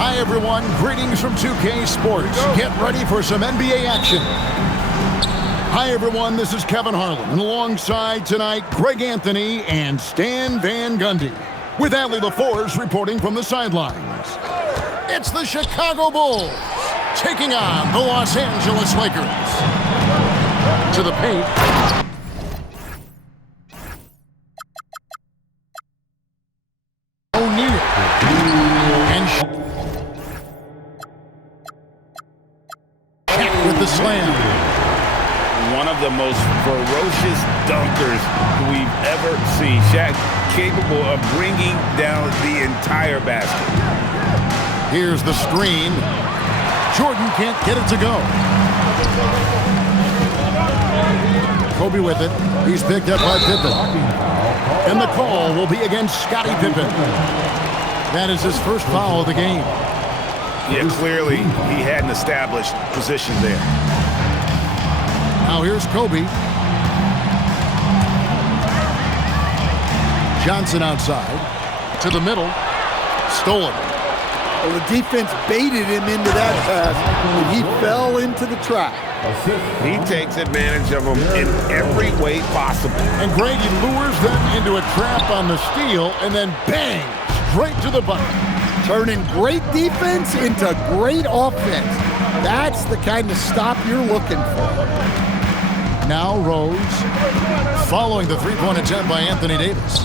Hi, everyone. Greetings from 2K Sports. Get ready for some NBA action. Hi, everyone. This is Kevin Harlan. And alongside tonight, Greg Anthony and Stan Van Gundy. With Adley LaForce reporting from the sidelines. It's the Chicago Bulls taking on the Los Angeles Lakers. To the paint. O'Neal. And Shaq with the slam. One of the most ferocious dunkers we've ever seen. Shaq capable of bringing down the entire basket. Here's the screen. Jordan can't get it to go. Kobe with it. He's picked up by Pippen. And the call will be against Scottie Pippen. That is his first foul of the game. Yeah, clearly he had an established position there. Now here's Kobe. Johnson outside. To the middle. Stolen. Well, the defense baited him into that pass, and he fell into the trap. He takes advantage of them in every way possible. And Greg, he lures them into a trap on the steal, and then bang, straight to the bucket. Turning great defense into great offense. That's the kind of stop you're looking for. Now Rose, following the three-point attempt by Anthony Davis.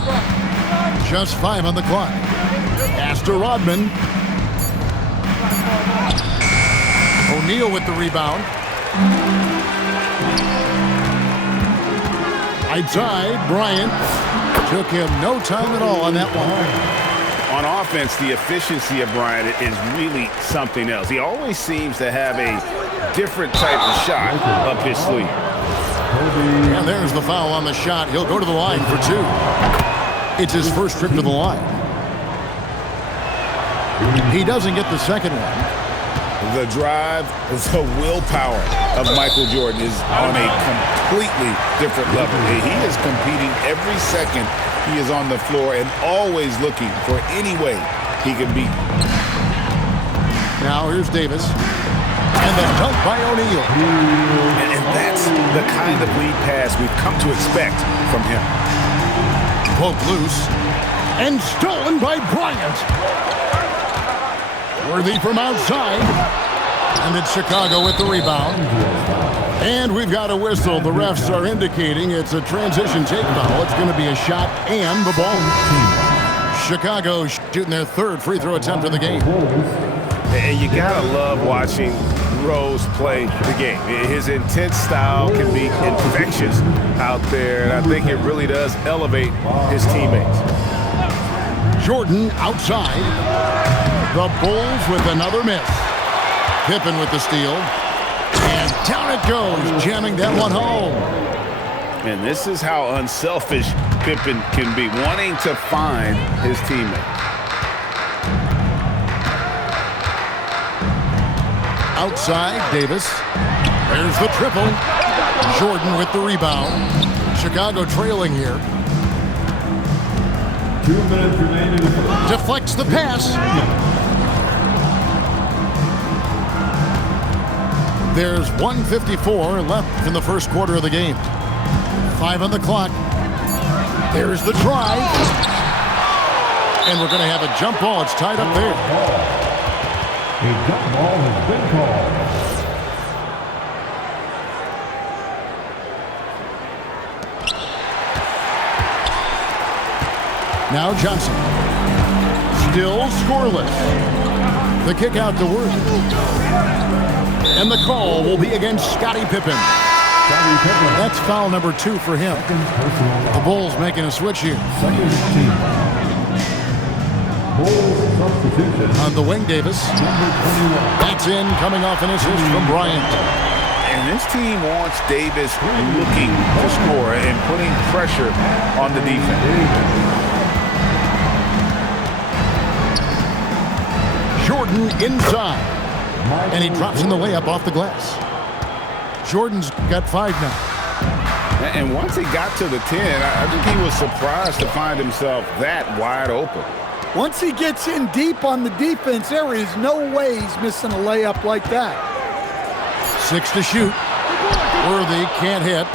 Just 5 on the clock. Pass to Rodman. O'Neal with the rebound. Outside, Bryant. Took him no time at all on that one. On offense, the efficiency of Bryant is really something else. He always seems to have a different type of shot up his sleeve. And there's the foul on the shot. He'll go to the line for 2. It's his first trip to the line. He doesn't get the second one. The drive, the willpower of Michael Jordan is on a completely different level. He is competing every second he is on the floor and always looking for any way he can beat. Now here's Davis. And the dunk by O'Neal. And that's the kind of lead pass we've come to expect from him. Poke loose. And stolen by Bryant. Worthy from outside. And it's Chicago with the rebound. And we've got a whistle. The refs are indicating it's a transition take foul. It's going to be a shot and the ball. Chicago shooting their third free throw attempt of the game. And you gotta love watching Rose play the game. His intense style can be infectious out there, and I think it really does elevate his teammates. Jordan outside. The Bulls with another miss. Pippen with the steal. And down it goes, jamming that one home. And this is how unselfish Pippen can be, wanting to find his teammate. Outside, Davis. There's the triple. Jordan with the rebound. Chicago trailing here. 2 minutes remaining. Deflects the pass. There's 1:54 left in the first quarter of the game. 5 on the clock. There's the drive. And we're going to have a jump ball. It's tied up there. A jump ball has been called. Now Johnson. Still scoreless. The kick out to Worthy. And the call will be against Scottie Pippen. That's foul number 2 for him. The Bulls making a switch here. On the wing, Davis. That's in, coming off an assist from Bryant. And this team wants Davis looking to score and putting pressure on the defense. Jordan inside. And he drops in the layup off the glass. Jordan's got 5 now. And once he got to the 10, I think he was surprised to find himself that wide open. Once he gets in deep on the defense, there is no way he's missing a layup like that. 6 to shoot. Worthy can't hit.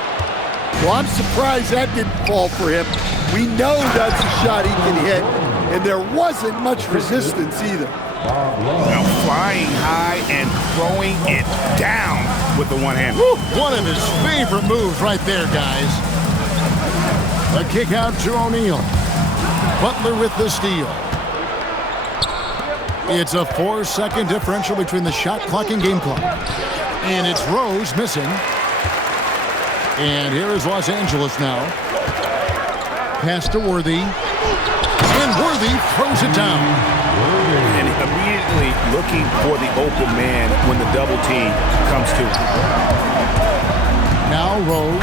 Well, I'm surprised that didn't fall for him. We know that's a shot he can hit, and there wasn't much resistance either. Now flying high and throwing it down with the one hand. One of his favorite moves right there, guys. A kick out to O'Neal. Butler with the steal. It's a 4-second differential between the shot clock and game clock. And it's Rose missing. And here is Los Angeles now. Pass to Worthy. And Worthy throws it down. And immediately looking for the open man when the double team comes to him. Now Rose.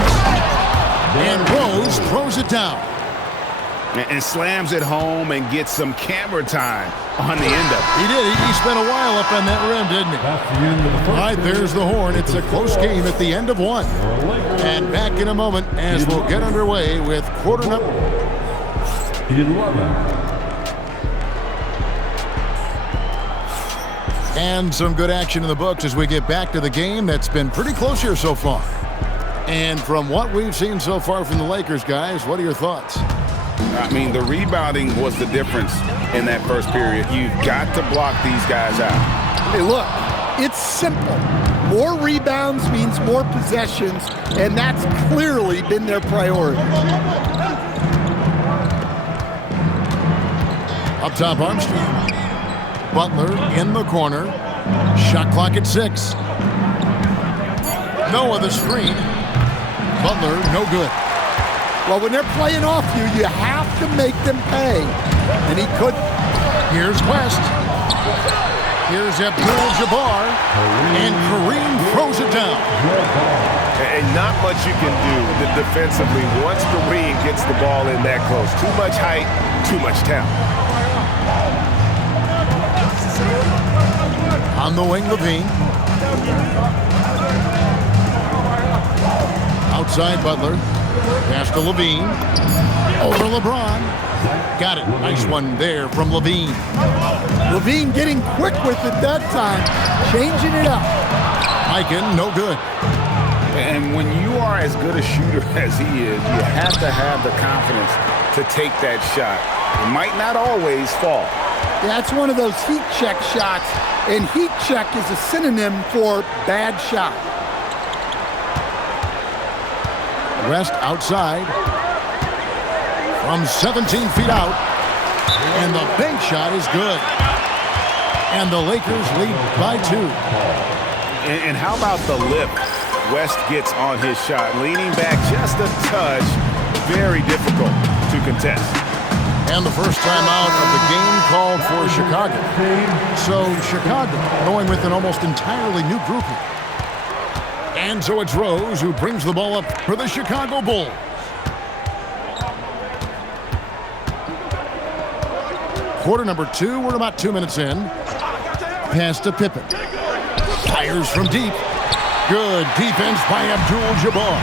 And Rose throws it down. And slams it home and gets some camera time on the end of it. He did. He spent a while up on that rim, didn't he? That's the end of the first. All right, there's the horn. It's a close game at the end of one. And back in a moment as we'll get underway with quarter number 11. and some good action in the books as we get back to the game that's been pretty close here so far. And from what we've seen so far from the Lakers, guys, what are your thoughts? I mean, the rebounding was the difference in that first period. You've got to block these guys out. Hey, look, it's simple. More rebounds means more possessions, and that's clearly been their priority. Up top, Armstrong. Butler in the corner. Shot clock at 6. Noah the screen. Butler, no good. Well, when they're playing off you, you have to make them pay. And he couldn't. Here's West. Here's Abdul-Jabbar. And Kareem throws it down. And not much you can do defensively once Kareem gets the ball in that close. Too much height, too much talent. On the wing, Levine. Outside, Butler. Pass to Levine. Over LeBron. Got it. Nice one there from Levine. Levine getting quick with it that time. Changing it up. Aiken, no good. And when you are as good a shooter as he is, you have to have the confidence to take that shot. It might not always fall. That's one of those heat check shots, and heat check is a synonym for bad shot. West outside from 17 feet out, and the bank shot is good. And the Lakers lead by 2. And how about the lip West gets on his shot? Leaning back just a touch, very difficult to contest. And the first time out of the game called for Chicago. So Chicago going with an almost entirely new group here. And so it's Rose who brings the ball up for the Chicago Bulls. Quarter number 2, we're about 2 minutes in. Pass to Pippen. Fires from deep. Good defense by Abdul-Jabbar.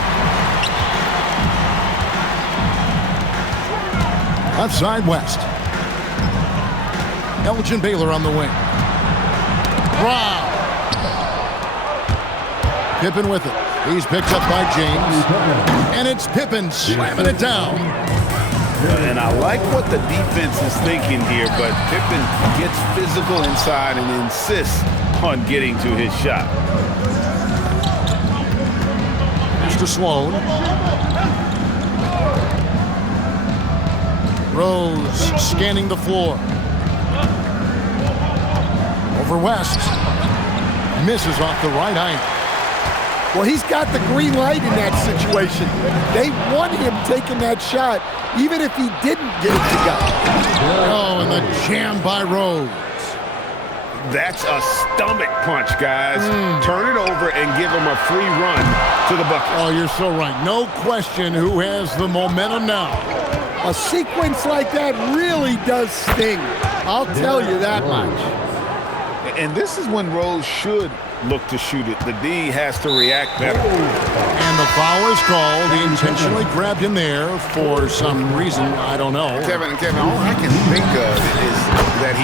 Left side, West. Elgin Baylor on the wing. Wow. Pippen with it. He's picked up by James. And it's Pippen slamming it down. And I like what the defense is thinking here, but Pippen gets physical inside and insists on getting to his shot. Mr. Sloan. Rose scanning the floor. Over West. Misses off the right eye. Well, he's got the green light in that situation. They want him taking that shot, even if he didn't get it to go. Oh, and the jam by Rose. That's a stomach punch, guys. Turn it over and give him a free run to the bucket. Oh, you're so right. No question who has the momentum now. A sequence like that really does sting. I'll tell you that much. And this is when Rose should look to shoot it. The D has to react better. And the foul is called. He intentionally grabbed him there for some reason. I don't know. Kevin, all I can think of is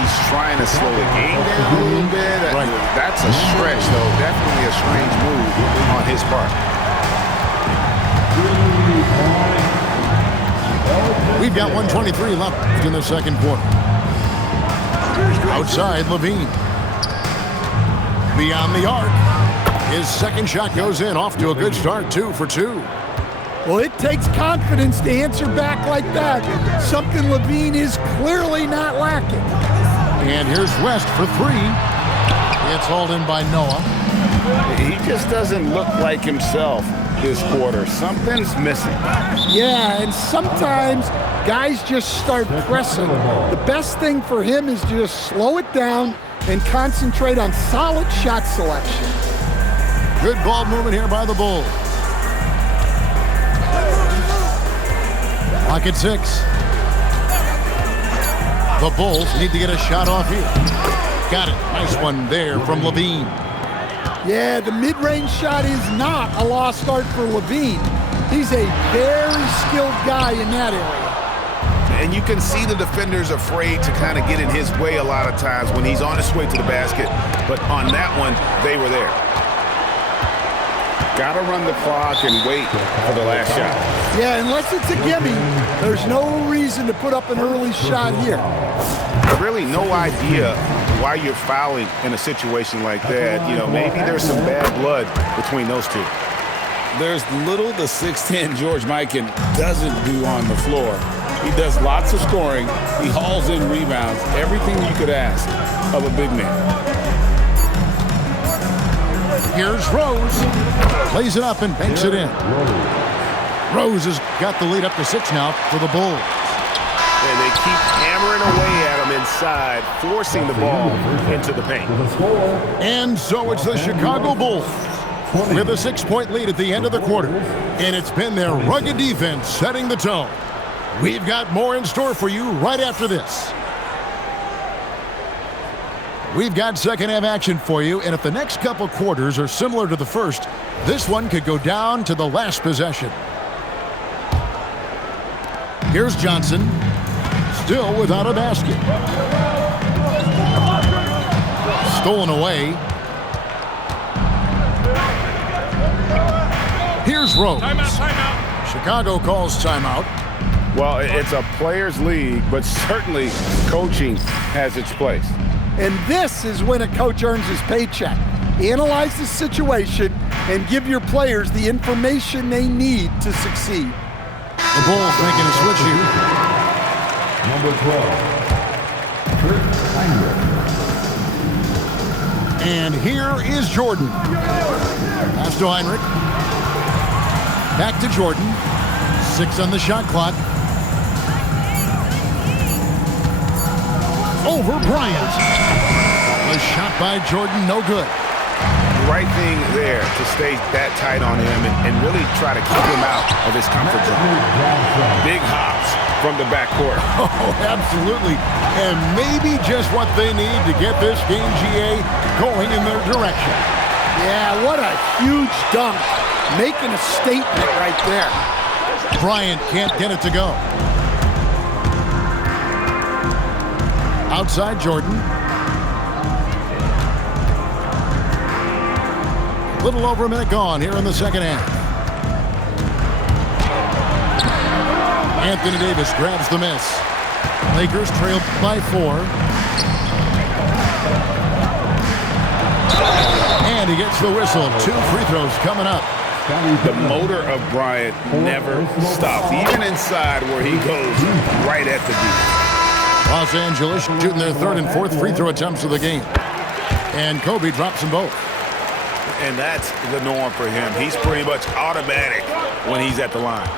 he's trying to slow the game down a little bit. Right. That's a stretch, though. Definitely a strange move on his part. We've got 1:23 left in the second quarter. Outside, Levine. Beyond the arc. His second shot goes in, off to a good start, 2 for 2. Well, it takes confidence to answer back like that. Something Levine is clearly not lacking. And here's West for 3. It's hauled in by Noah. He just doesn't look like himself this quarter. Something's missing. Yeah, and sometimes guys just start pressing. The best thing for him is to just slow it down and concentrate on solid shot selection. Good ball movement here by the Bulls. Lock at 6. The Bulls need to get a shot off here. Got it. Nice one there from Levine. Yeah, the mid-range shot is not a lost art for Levine. He's a very skilled guy in that area. And you can see the defenders afraid to kind of get in his way a lot of times when he's on his way to the basket. But on that one, they were there. Got to run the clock and wait for the last shot. Yeah, unless it's a gimme, there's no reason to put up an early shot here. Really no idea why you're fouling in a situation like that. You know, maybe there's some bad blood between those two. There's little the 6'10" George Mikan doesn't do on the floor. He does lots of scoring. He hauls in rebounds. Everything you could ask of a big man. Here's Rose. Plays it up and banks it in. Rose has got the lead up to 6 now for the Bulls. And they keep hammering away at him inside, forcing the ball into the paint. And so it's the Chicago Bulls with a 6-point lead at the end of the quarter. And it's been their rugged defense setting the tone. We've got more in store for you right after this. We've got second half action for you, and if the next couple quarters are similar to the first, this one could go down to the last possession. Here's Johnson, still without a basket. Stolen away. Here's Rose. Timeout. Chicago calls timeout. Well, it's a players' league, but certainly coaching has its place. And this is when a coach earns his paycheck. Analyze the situation and give your players the information they need to succeed. The Bulls making a switch here. Number 12, Kurt Heinrich. And here is Jordan. Pass to Heinrich. Back to Jordan. 6 on the shot clock. Over Bryant. The shot by Jordan, no good. Right thing there to stay that tight on him and really try to keep him out of his comfort zone. Big hops from the backcourt. Oh, absolutely. And maybe just what they need to get this game, GA, going in their direction. Yeah, what a huge dunk. Making a statement right there. Bryant can't get it to go. Outside Jordan. Little over a minute gone here in the second half. Anthony Davis grabs the miss. Lakers trail by 4. And he gets the whistle. 2 free throws coming up. The motor of Bryant never stops, even inside where he goes right at the D. Los Angeles shooting their 3rd and 4th free throw attempts of the game. And Kobe drops them both. And that's the norm for him. He's pretty much automatic when he's at the line.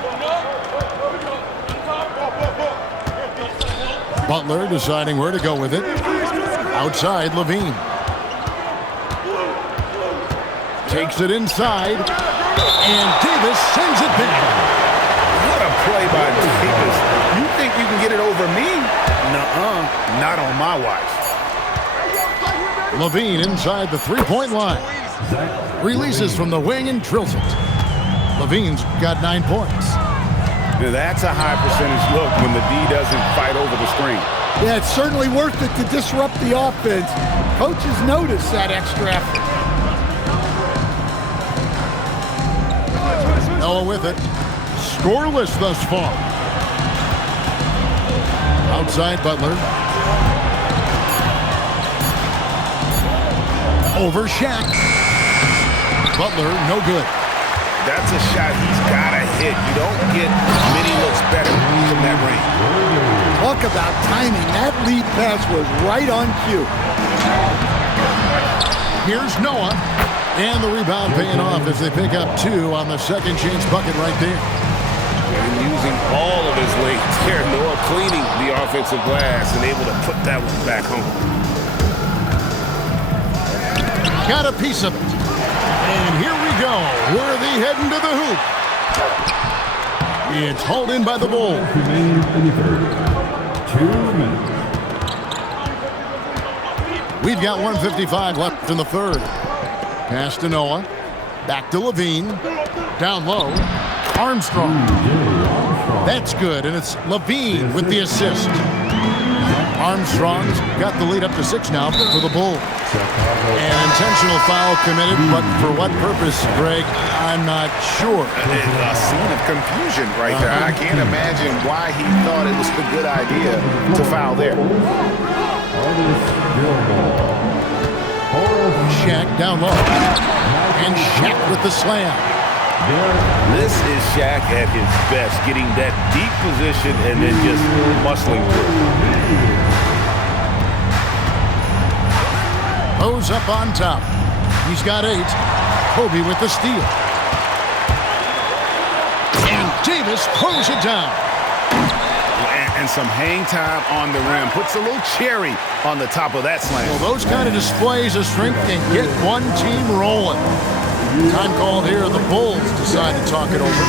Butler deciding where to go with it. Outside, Levine. Takes it inside. And Davis sends it back. What a play by Davis. You think you can get it over me? Nuh-uh. Not on my watch. Levine inside the 3-point line. Releases from the wing and drills it. Levine's got 9 points. Now, that's a high percentage look when the D doesn't fight over the screen. Yeah, it's certainly worth it to disrupt the offense. Coaches notice that extra effort. Noah with it. Scoreless thus far. Outside Butler. Over Shaq. Butler, no good. That's a shot he's got to hit. You don't get many looks better from that range. Talk about timing. That lead pass was right on cue. Here's Noah. And the rebound paying off as they pick up 2 on the second chance bucket right there. And using all of his weight there. Noah cleaning the offensive glass and able to put that one back home. Got a piece of it. And here we go. Worthy heading to the hoop. It's hauled in by the Bulls. Remaining in the third. 2 minutes. We've got 1:55 left in the third. Pass to Noah. Back to Levine. Down low. Armstrong. That's good, and it's Levine with the assist. Armstrong's got the lead up to 6 now for the Bulls. An intentional foul committed, but for what purpose, Greg, I'm not sure. A scene of confusion right there. I can't imagine why he thought it was a good idea to foul there. Shaq down low. And Shaq with the slam. This is Shaq at his best, getting that deep position and then just muscling through. Goes up on top. He's got 8. Kobe with the steal. And Davis throws it down. And some hang time on the rim. Puts a little cherry on the top of that slam. Well, those kind of displays of strength can get one team rolling. Time called here. The Bulls decide to talk it over.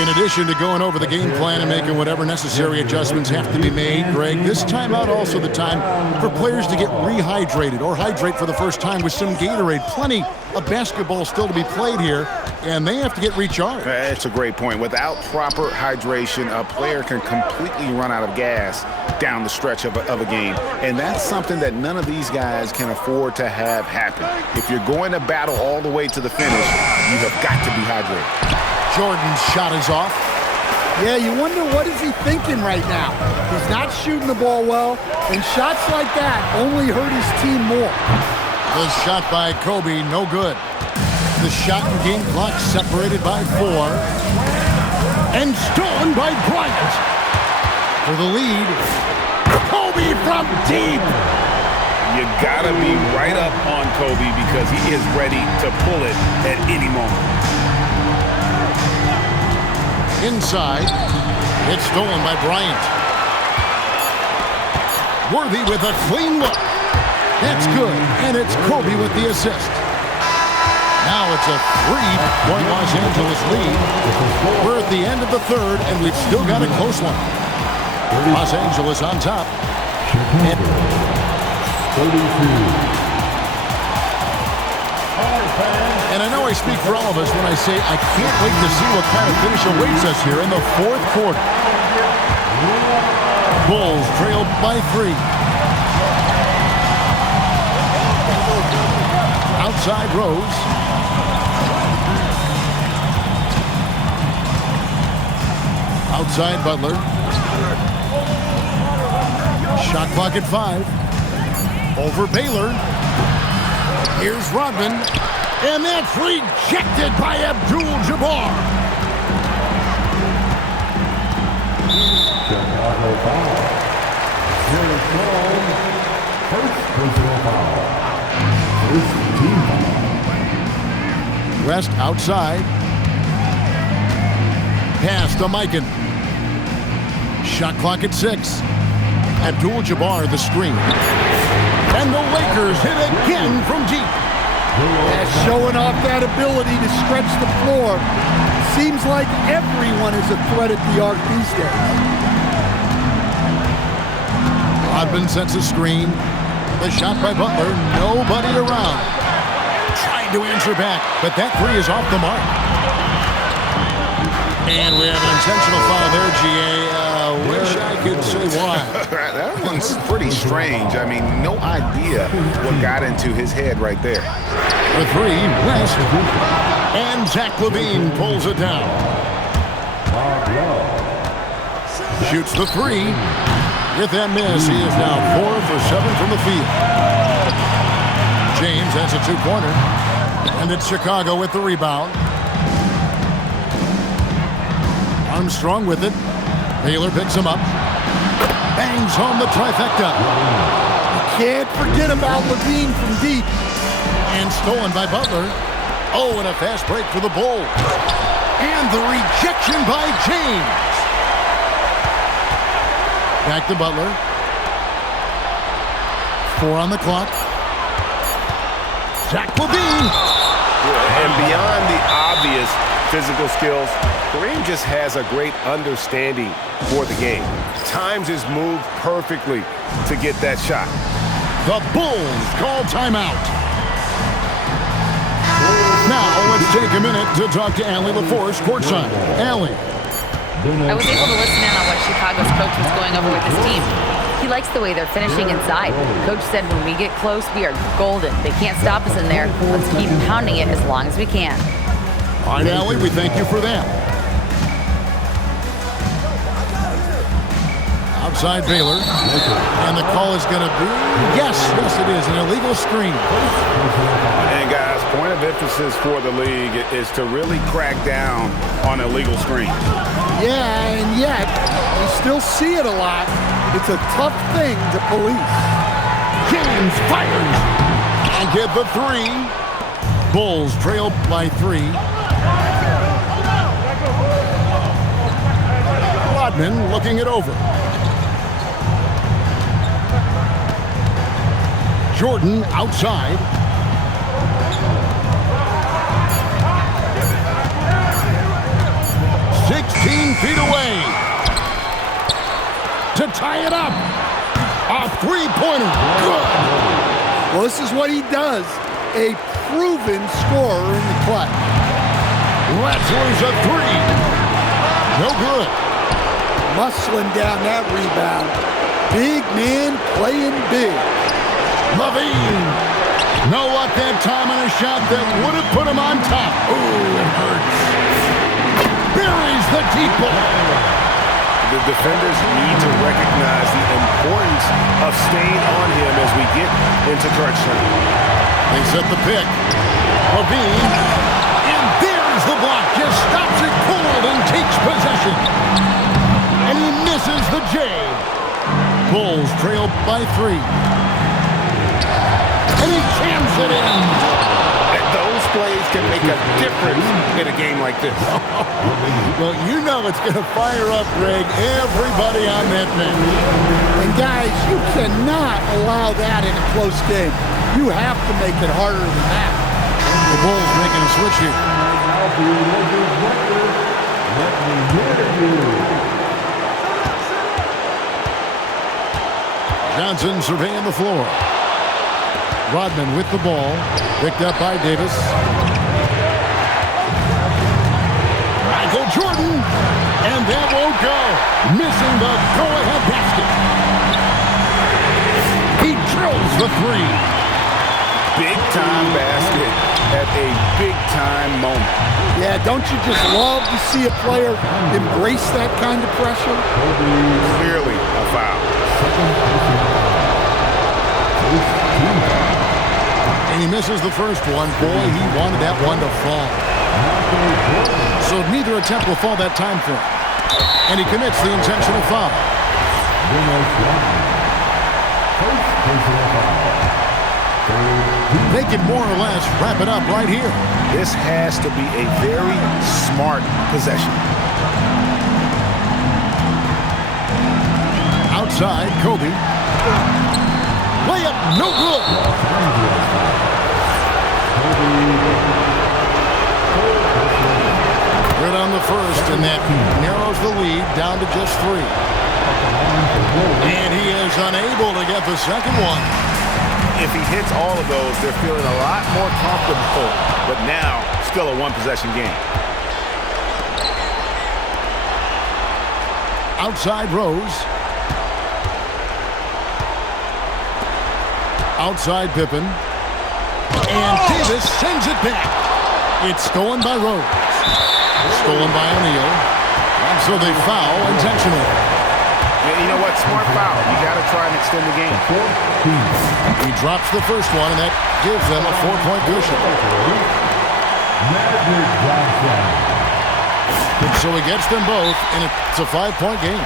In addition to going over the game plan and making whatever necessary adjustments have to be made, Greg, this timeout also the time for players to get rehydrated or hydrate for the first time with some Gatorade. Plenty of basketball still to be played here, and they have to get recharged. That's a great point. Without proper hydration, a player can completely run out of gas down the stretch of a game. And that's something that none of these guys can afford to have happen. If you're going to battle all the way to the finish, you have got to be hydrated. Jordan's shot is off. Yeah, you wonder what is he thinking right now. He's not shooting the ball well, and shots like that only hurt his team more. The shot by Kobe, no good. The shot and game clock separated by 4. And stolen by Bryant. For the lead, Kobe from deep. You gotta be right up on Kobe because he is ready to pull it at any moment. Inside, it's stolen by Bryant. Worthy with a clean look. That's good, and it's Kobe with the assist. Now it's a 3-point Los Angeles lead. We're at the end of the third, and we've still got a close one. Los Angeles on top. And I know I speak for all of us when I say I can't wait to see what kind of finish awaits us here in the fourth quarter. Bulls trailed by 3. Outside Rose. Outside Butler. Shot clock at 5. Over Baylor. Here's Rodman. And that's rejected by Abdul-Jabbar. Chicago foul. Here is called. First personal foul. First team foul. West outside. Pass to Mikan. Shot clock at 6. Abdul-Jabbar the screen. And the Lakers hit again from deep. Yeah, showing off that ability to stretch the floor. Seems like everyone is a threat at the arc these days. Rodman sets a screen. The shot by Butler. Nobody around. Trying to answer back, but that 3 is off the mark. And we have an intentional foul there, GA. Wish I could say why. That one's pretty strange. I mean, no idea what got into his head right there. The three, West. And Zach LaVine pulls it down. Shoots the three. With that miss, he is now 4 for 7 from the field. James has a two-pointer. And it's Chicago with the rebound. Armstrong with it. Baylor picks him up. Bangs home the trifecta. You can't forget about LaVine from deep. And stolen by Butler. Oh, and a fast break for the Bulls. And the rejection by James. Back to Butler. 4 on the clock. Zach LaVine. And beyond the obvious physical skills, Kareem just has a great understanding for the game. Times his move perfectly to get that shot. The Bulls call timeout. Now let's take a minute to talk to Allie LaForce courtside. Allie. I was able to listen in on what Chicago's coach was going over with his team. He likes the way they're finishing inside. Coach said when we get close, we are golden. They can't stop us in there. Let's keep pounding it as long as we can. All right, Allie, we thank you for that. Outside Baylor. And the call is going to be, yes, it is, an illegal screen. And guys, point of emphasis for the league is to really crack down on illegal screens. Yeah, and yet, we still see it a lot. It's a tough thing to police. James fires and get the three. Bulls trail by 3. Rodman looking it over. Jordan outside. Feet away to tie it up. A three-pointer. Good. Well, this is what he does. A proven scorer in the clutch. Wrestlers a three. No good. Muscling down that rebound. Big man playing big. LaVine. No luck that time on a shot that would have put him on top. Ooh, it hurts. Buries the deep ball. The defenders need to recognize the importance of staying on him as we get into crunch time. They set the pick. LaVine. And there's the block. Just stops it cold and takes possession. And he misses the J. Bulls trail by 3. And he jams it in. Those plays can make a difference in a game like this. Well, you know it's going to fire up, Greg, everybody on that bench. And guys, you cannot allow that in a close game. You have to make it harder than that. The Bulls making a switch here. Johnson surveying the floor. Rodman with the ball. Picked up by Davis. Michael Jordan. And that won't go. Missing the go-ahead basket. He drills the three. Big-time basket at a big-time moment. Yeah, don't you just love to see a player embrace that kind of pressure? Clearly a foul. And he misses the first one. Boy, he wanted that one to fall. So neither attempt will fall that time for him. And he commits the intentional foul. They can more or less wrap it up right here. This has to be a very smart possession. Outside, Kobe. Layup, no good. Good on the first, and that narrows the lead down to just 3. And he is unable to get the second one. If he hits all of those, they're feeling a lot more comfortable, but now still a one-possession game. outside Rose. Outside Pippen. And Davis sends it back. It's stolen by Rose. Stolen by O'Neal. And so they foul intentionally. Yeah, you know what? Smart foul. You got to try and extend the game. He drops the first one, and that gives them a 4-point cushion. And so he gets them both, and it's a 5-point game.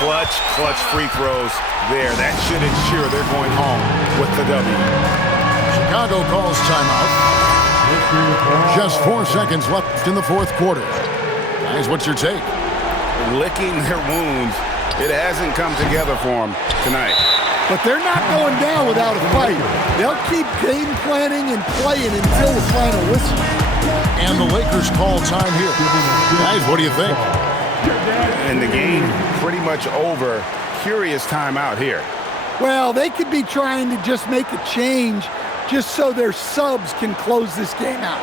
Clutch free throws there. That should ensure they're going home with the W. Chicago calls timeout. Just 4 seconds left in the fourth quarter. Guys, what's your take? Licking their wounds. It hasn't come together for them tonight. But they're not going down without a fight. They'll keep game planning and playing until the final whistle. And the Lakers call time here. Guys, what do you think? And the game pretty much over. Curious timeout here. Well, they could be trying to just make a change just so their subs can close this game out.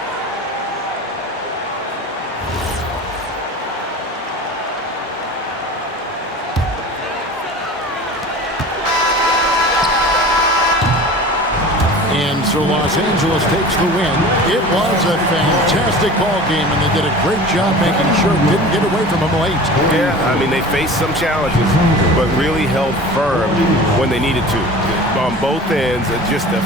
And so Los Angeles takes the win. It was a fantastic ball game, and they did a great job making sure it didn't get away from them late. Yeah, I mean, they faced some challenges, but really held firm when they needed to. On both ends, just a